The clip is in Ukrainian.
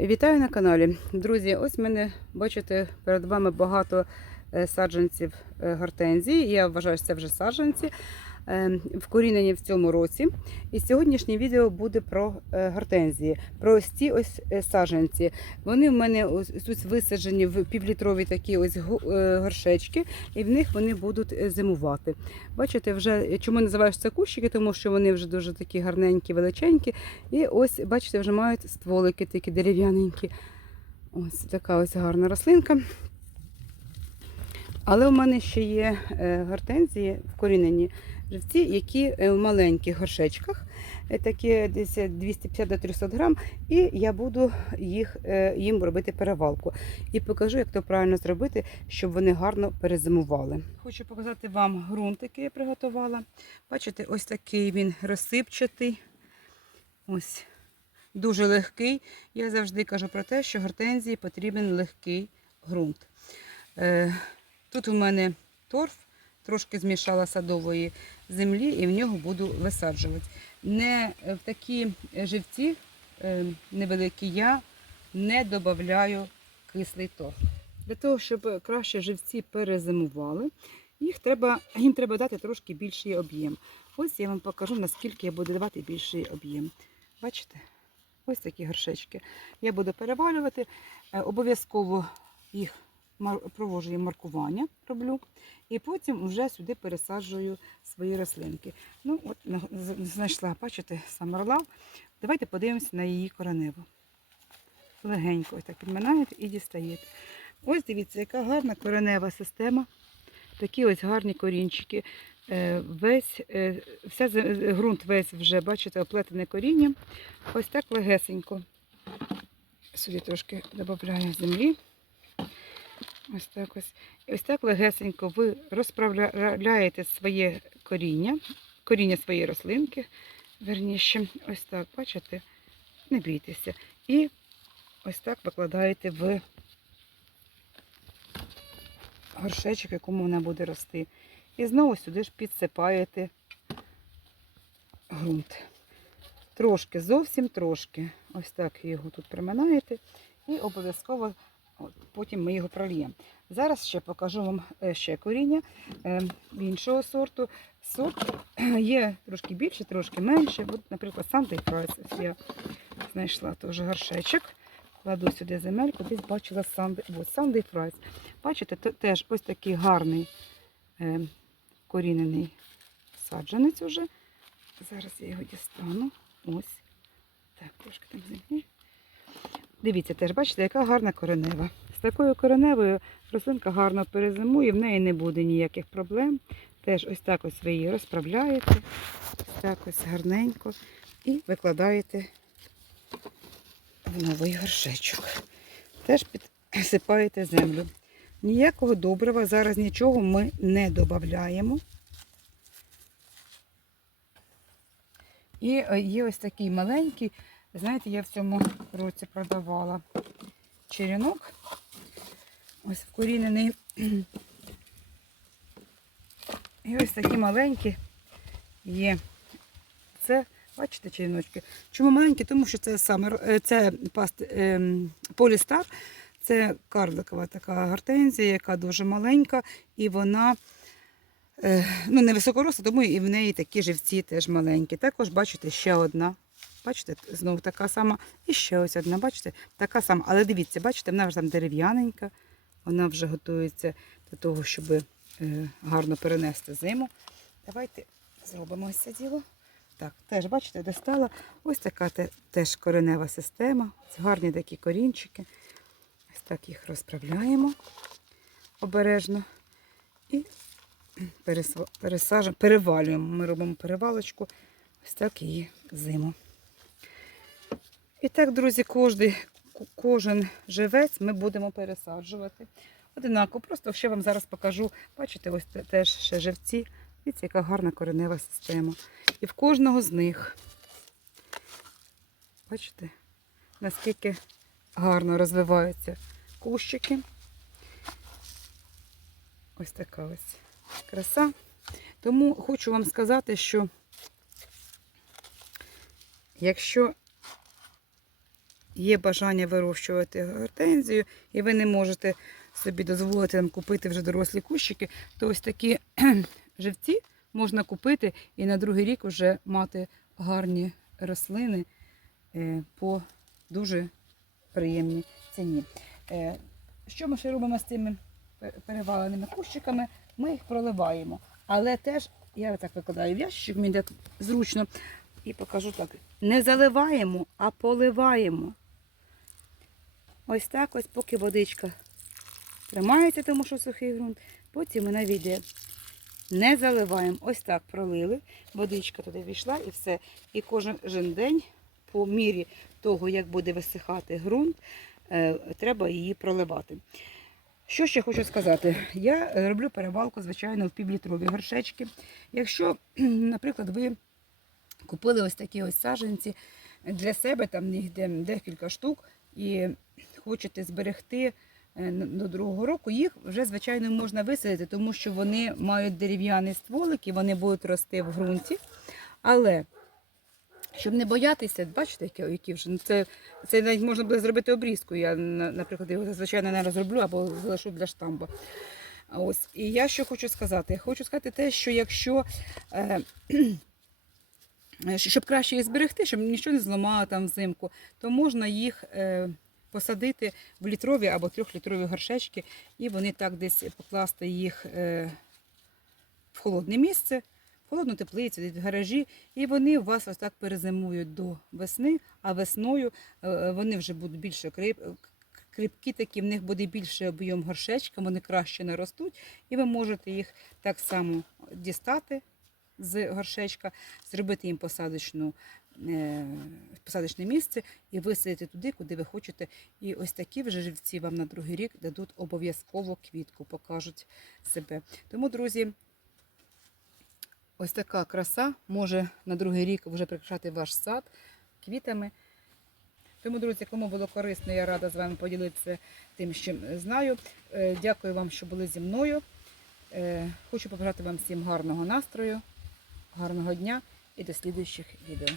Вітаю на каналі. Друзі, ось мене, бачите, перед вами багато е, саджанців е, гортензії. Я вважаю, що це вже саджанці, вкорінені в цьому році. І сьогоднішнє відео буде про е, гортензії, про ось ці ось е, саджанці. Вони в мене ось тут висаджені в півлітрові такі ось е, горшечки, і в них вони будуть зимувати. Бачите, вже чому називаю це кущики, тому що вони вже дуже такі гарненькі, величенькі. І ось, бачите, вже мають стволики такі дерев'яненькі. Ось така ось гарна рослинка. Але у мене ще є гортензії вкорінені живці, які е, в маленьких горшечках, е, такі десь 250 до 300 грам, і я буду їх, е, їм робити перевалку. І покажу, як то правильно зробити, щоб вони гарно перезимували. Хочу показати вам ґрунт, який я приготувала. Бачите, ось такий він розсипчатий. Ось дуже легкий. Я завжди кажу про те, що гортензії потрібен легкий ґрунт. Тут у мене торф, трошки змішала садової землі і в нього буду висаджувати. Не е, в такі живці е, невеликі я не додаю кислий торф. Для того, щоб краще живці перезимували, їх треба, їм треба дати трошки більший об'єм. Ось я вам покажу, наскільки я буду давати більший об'єм. Бачите? Ось такі горшечки. Я буду перевалювати. Е, Обов'язково їх проводжу їм маркування, роблю. І потім вже сюди пересаджую свої рослинки. Ну, от знайшла, бачите, самарлав. Давайте подивимося на її кореневу. Легенько ось так підминаєте і дістаєте. Ось дивіться, яка гарна коренева система. Такі ось гарні корінчики. Е, Весь, е, вся ґрунт весь вже, бачите, оплетене корінням. Ось так легесенько. Сюди трошки додаю землі. Ось так ось. Ось так легесенько ви розправляєте своє коріння, коріння своєї рослинки, верніше, ось так, бачите, не бійтеся. І ось так викладаєте в горшечок, якому вона буде рости. І знову сюди ж підсипаєте ґрунт. Трошки, зовсім трошки. Ось так його тут приминаєте. І обов'язково от, потім ми його прольємо. Зараз ще покажу вам е, ще коріння е, іншого сорту. Сорт є трошки більше, трошки менше. От, наприклад. Ось я знайшла теж горшечок. Кладу сюди земельку, десь бачила Sunday Price. Бачите, теж ось такий гарний е, корінений саджанець уже. Зараз я його дістану. Ось. Так, трошки там землі. Дивіться, теж бачите, яка гарна коренева. З такою кореневою рослинка гарно перезимує, в неї не буде ніяких проблем. Теж ось так ось ви її розправляєте, ось так ось гарненько і викладаєте в новий горшечок. Теж підсипаєте землю. Ніякого добрива, зараз нічого ми не додаємо. І е, є ось такий маленький, знаєте, я в цьому році продавала черенок. Ось вкорінений. І ось такі маленькі є. Це, бачите, череночки. Чому маленькі? Тому що це саме е, це паст, ем, полістар, це карликова така гортензія, яка дуже маленька, і вона е, ну, не високоросла, тому і в неї такі живці теж маленькі. Також бачите ще одна. Бачите, знову така сама. І ще ось одна, бачите, така сама. Але дивіться, бачите, вона вже там дерев'яненька, вона вже готується до того, щоб е, гарно перенести зиму. Давайте зробимо ось це діло. Так, теж, бачите, достала ось така теж коренева система. Гарні такі корінчики. Ось так їх розправляємо обережно. І пересажуємо, перевалюємо. Ми робимо перевалочку. Ось так її зиму. І так, друзі, кожний, кожен живець ми будемо пересаджувати. Одинаково. Просто ще вам зараз покажу. Бачите, ось те- теж ще живці. Дивіться, яка гарна коренева система. І в кожного з них. Бачите, наскільки гарно розвиваються кущики. Ось така ось краса. Тому хочу вам сказати, що якщо є бажання вирощувати гортензію, і ви не можете собі дозволити там, купити вже дорослі кущики, то ось такі живці можна купити і на другий рік вже мати гарні рослини е, по дуже приємній ціні. Е, Що ми ще робимо з цими переваленими кущиками? Ми їх проливаємо. Але теж я так викладаю в ящик, мені так зручно. І покажу так. Не заливаємо, а поливаємо. Ось так ось, поки водичка тримається, тому що сухий ґрунт. Потім ми навіде не заливаємо. Ось так пролили. Водичка туди війшла і все. І кожен день, по мірі того, як буде висихати ґрунт, е, треба її проливати. Що ще хочу сказати? Я роблю перевалку, звичайно, в півлітрові горшечки. Якщо, наприклад, ви купили ось такі ось саджанці для себе, там їх декілька штук, і хочете зберегти е, до другого року, їх вже, звичайно, можна висадити, тому що вони мають дерев'яний стволик і вони будуть рости в ґрунті. Але щоб не боятися, бачите, які, вже ну, це, це навіть можна буде зробити обрізку. Я, наприклад, його звичайно не розроблю або залишу для штамбу. Ось і я що хочу сказати? Хочу сказати те, що якщо е, е, щоб краще їх зберегти, щоб нічого не зламало там взимку, то можна їх е, посадити в літрові або трьохлітрові горшечки, і вони так десь покласти їх е, в холодне місце, в холодну теплицю, в гаражі, і вони у вас ось так перезимують до весни, а весною е, вони вже будуть більше кріпкі такі, в них буде більший об'єм горшечка, вони краще наростуть, і ви можете їх так само дістати з горшечка, зробити їм посадочну, посадочне місце і висадити туди, куди ви хочете. І ось такі вже живці вам на другий рік дадуть обов'язково квітку, покажуть себе. Тому, друзі, ось така краса може на другий рік вже прикрашати ваш сад квітами. Тому, друзі, кому було корисно, я рада з вами поділитися тим, що знаю. Е, Дякую вам, що були зі мною. Е, Хочу побажати вам всім гарного настрою, гарного дня і до слідуючих відео.